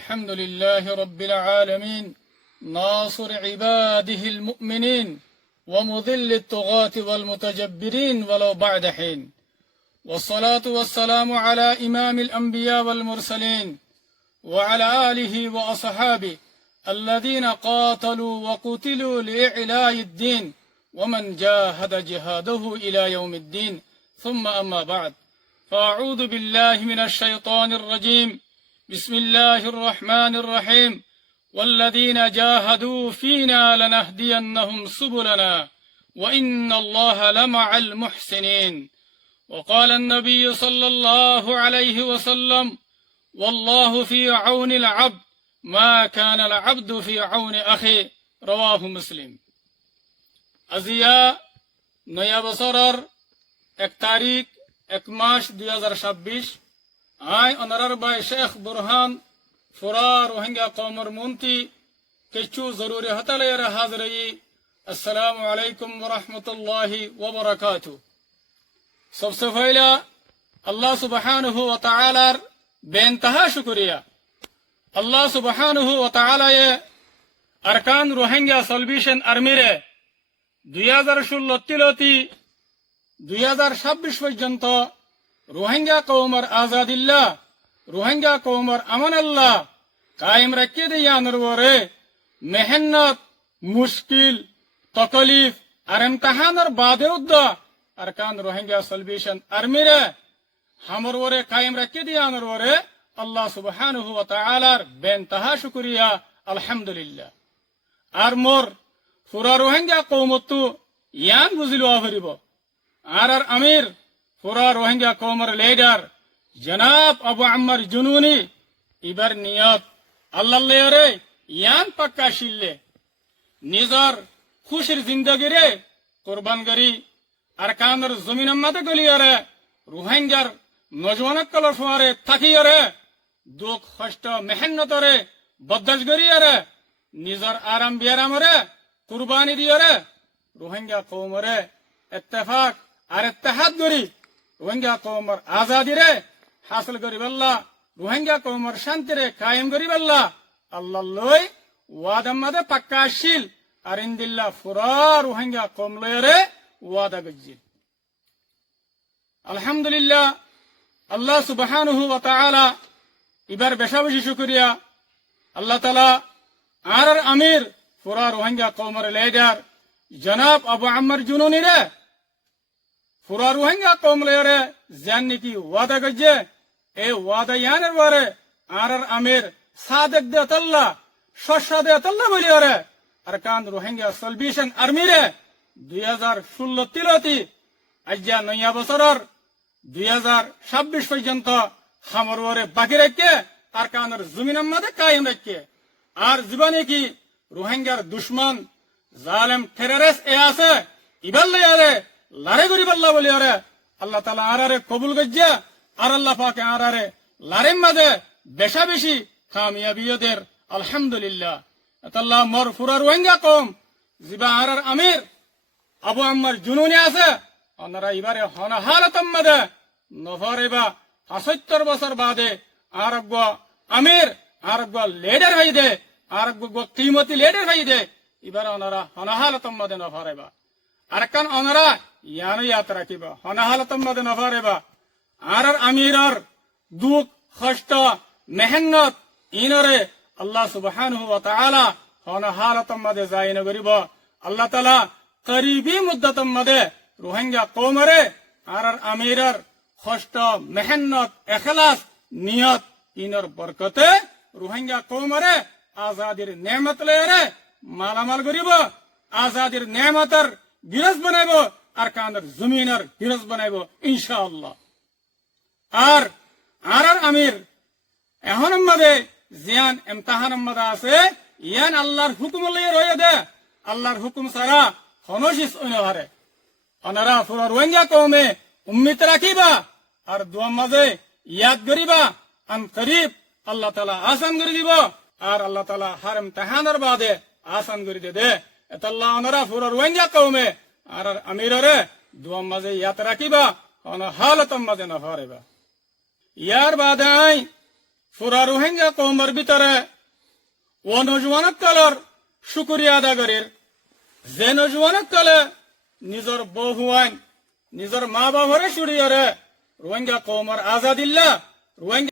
الحمد لله رب العالمين ناصر عباده المؤمنين ومذل الطغاة والمتجبرين ولو بعد حين والصلاة والسلام على إمام الأنبياء والمرسلين وعلى آله وأصحابه الذين قاتلوا وقتلوا لإعلاء الدين ومن جاهد جهاده إلى يوم الدين ثم أما بعد فأعوذ بالله من الشيطان الرجيم بسم الله الرحمن الرحيم والذين جاهدوا فينا لنهدينهم سبلنا وإن الله لمع المحسنين وقال النبي صلى الله عليه وسلم والله في عون العبد ما كان العبد في عون أخي رواه مسلم আজিয়া নয়া বছরের 1 তারিখ 1 মাস 2026 আই অনারার বাই শেখ বুরহান ফুরা রোহিঙ্গা কওমর মুন্তি কিছু জরুরি হতালের হাজরি আসসালামু আলাইকুম ওয়া রাহমাতুল্লাহি ওয়া বারাকাতুহু सबसे पहला अल्लाह सुब्हानहु व तआलार बेइंतहा शुक्रिया अल्लाह सुब्हानहु व तआला ये अरकान रोहिंग्या सल्वेशन आर्मीरे 2016 तिलती 2026 পর্যন্ত রোহিঙ্গা কওমের আজাদিল্লাহ রোহিঙ্গা কওমের আমানাল্লাহ কায়েম রাখতে দিয়ানোর পরে মেহনত মুশকিল তকলিফ আর ইমতিহানের বাদে উদ্দা अरकान रोहिंग्या सल्वेशन आर्मीरे हमर वरे कायम रखे दियानर वरे अल्लाह सुब्हानहु व तआलार बेइंतहा शुक्रिया अल्हम्दुलिल्लाह आर मोर पुरा रोहिंग्या कौमतु यान बुझिलो आवरिबो आर अमीर पुरा रोहिंग्या कौमर लीडर जनाब अबू अम्मर जुनूनी इबर नियत अल्लाह लेरे यान पक्का शिल्ले निजर खुशिर जिंदगी रे कुर्बान करी अरकानर जमीन मते गलियारे रोहिंग्यार नौजवान कलर फुआरे थाकियारे दुख कष्ट मेहनतरे बदश गरियारे निजर आराम बियारामरे कुर्बानी दियारे रोहिंग्या कौमरे इत्तेफाक और इत्तेहाद गरी रोहिंग्या कौमर आजादी रे हासिल करी बल्ला रोहिंग्या कौमर शांति रे कायम करी बल्ला अल्लाह लोई वादम मते पक्का शील और इंदिल्ला फुरा रोहिंग्या कौम लोयरे वादा गज्जिल अल्हम्दुलिल्लाह अल्लाह सुब्हानहु व तआला इबार बेशाबशी शुक्रिया अल्लाह ताला आर अमीर पुरा रोहिंग्या कौमर लीडर जनाब अबू अम्मर जुनूनी रे पुरा रोहिंग्या कौम लेरे जानने की वादा गज्जे ए वादा यानर बारे आर अमीर सादक दे तल्ला शशा दे तल्ला बोलियारे अरकान रोहिंग्या सल्वेशन आर्मी रे 2016 तिलती আজ্জা নয়া বছরের 2026 পর্যন্ত হামর ওরে বাকি রেখে আরকানের জমিনের মধ্যে কায়েম রেখে আর জীবনে কি রোহিঙ্গার দুশমন জালেম টেররিস্ট এ আছে ইবাল্লে আরে লড়াই করি বল্লা বলি আরে আল্লাহ তাআলা আরারে কবুল গজ্জা আর আল্লাহ পাক আরারে লড়াইয়ের মধ্যে বেশা বেশি কামিয়াবিয়দের আলহামদুলিল্লাহ আল্লাহ মোর পুরা রোহিঙ্গা কওম জিবা আরার আমির अबू अम्मर जुनूनी আছে ওনারা ইবারে হনা হালাতম মধ্যে নফরেবা ৭৫ বছর বাদে আরব আমির আরব লিডার হইদে আরব কিমতি লিডার হইদে ইবারে ওনারা হনা হালাতম মধ্যে নফরেবা আরকান ওনারা ইয়ানো যাত্রা কিবা হনা হালাতম মধ্যে নফরেবা আর আমিরর দুঃখ কষ্ট মেহনত ইনরে আল্লাহ সুবহানাহু ওয়া তাআলা হনা হালাতম মধ্যে যায়ন করিব আল্লাহ তাআলা करीबी मुद्दतम मदे रोहिंग्या कौमरे आर अमीरर कष्ट मेहनत एखलास नियत इनर बरकते रोहिंग्या कौमरे आजादीर नेमत लेरे मालामाल करिब आजादीर नेमतर गिरस बनाइब अरकानर जमीनर गिरस बनाइब इंशाअल्लाह आर अमीर एहन मदे जियान इम्तिहान मदे आछे यान अल्लाहर हुकुम लइये रये दे अल्लाहर हुकुम सारा हनोशिस उनहारे अनरा पुरा रोहिंग्या कौमे उम्मीद राखिबा और दुआ मजे याद करिबा अन करीब अल्लाह ताला आसान करि दिबो और अल्लाह ताला हर इम्तिहानर बादे आसान करि दे एतल्ला अनरा पुरा रोहिंग्या कौमे और अमीररे दुआ मजे याद राखिबा अन हालतम मजे न हारेबा यार बादे ফুরা রোহিঙ্গা কৌমের ভিতরে ও নজওয়ানক তলর শুকুরিয়া আদা করির যে নজওয়ানক তলে নিজর বহুয়ান নিজর মা বাবরে সুড়িয়রে রোহিঙ্গা কৌমের আজাদিল্লা রোহিঙ্গা